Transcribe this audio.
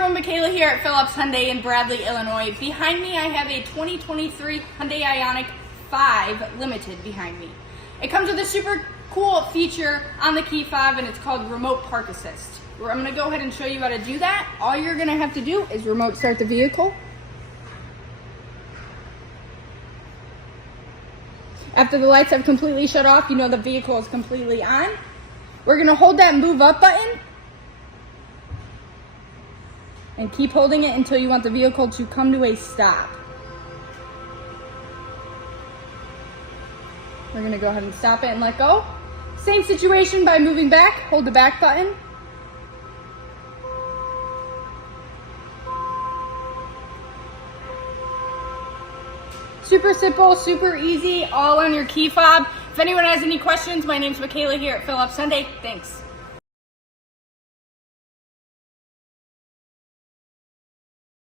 everyone, Makayla here at Phillips Hyundai in Bradley, Illinois. Behind me I have a 2023 Hyundai Ioniq 5 Limited behind me. It comes with a super cool feature on the key fob and it's called Remote Park Assist. I'm going to go ahead and show you how to do that. All you're going to have to do is remote start the vehicle. After the lights have completely shut off, you know the vehicle is completely on. We're going to hold that move up button and keep holding it until you want the vehicle to come to a stop. We're going to go ahead and stop it and let go. Same situation by moving back, hold the back button. Super simple, super easy, all on your key fob. If anyone has any questions, my name's Makayla here at Phillips Hyundai. Thanks.